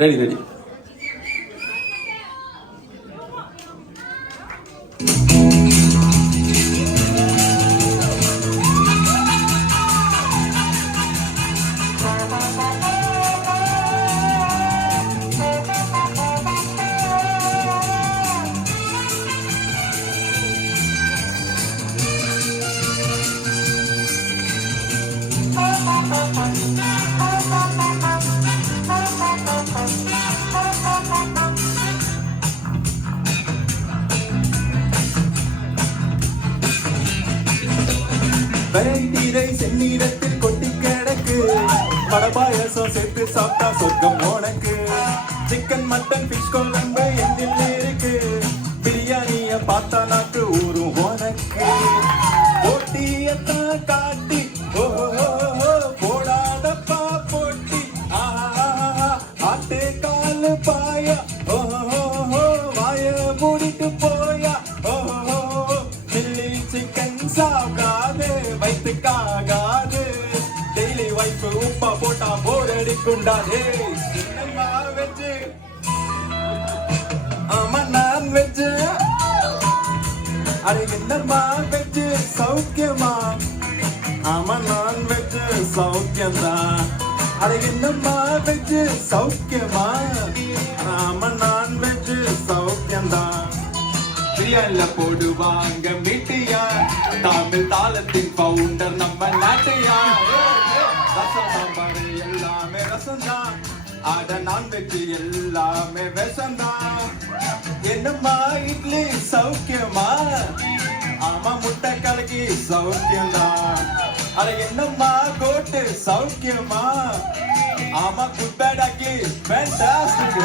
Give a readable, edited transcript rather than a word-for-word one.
Ready ready. வெரைட்டிரை செந்நீரத்தில் கொட்டி கிடக்கு, படபாயசம் சேர்த்து சாப்பிட்டா சொர்க்கம் உனக்கு. சிக்கன் மட்டன் ஃபிஷ் குழம்பு எண்ணில் இருக்கு, பிரியாணிய பார்த்தா நாக்கு ஊரும் உனக்கு. போட்டியத்தான் காட்டி போடாதப்பா போட்டி, ஆட்டு காலு பாயா வாய மூடிட்டு போயா. சில்லி சிக்கன் சாப்பிடாது வயிற்றுக்காகாது, டெய்லி வைப்பு உப்பா போட்டா போர் அடிக்குண்டாது. என்னம்மா வெஜ்ஜு, ஆமா நான் வெஜ்ஜு. அட என்னம்மா வெஜ்ஜு சௌக்கியமா, ஆமா நான் வெஜ்ஜு சௌக்கியம்தான். அட என்னம்மா வெஜ்ஜு சௌக்கியமா, ஆமா நான் வெஜ்ஜு சௌக்கியம்தான். பிரியாணில போடுவாங்க மீட்டியா, தமிழ் தாளத்தின் பவுண்டர் நம்ம நாட்டையா. ரசம் சாம்பார் எல்லாமே ரசம்தான், அட நான்வெஜ் எல்லாமே விஷம்தான். என்னம்மா இட்லி சௌக்கியமா, ஆமா முட்டை கலக்கி சௌக்கியம்தான். அட என்னம்மா கோட்டு சௌக்கியமா, ஆமா குட் பேட் அக்லி ஃபேண்டாஸ்டிக்.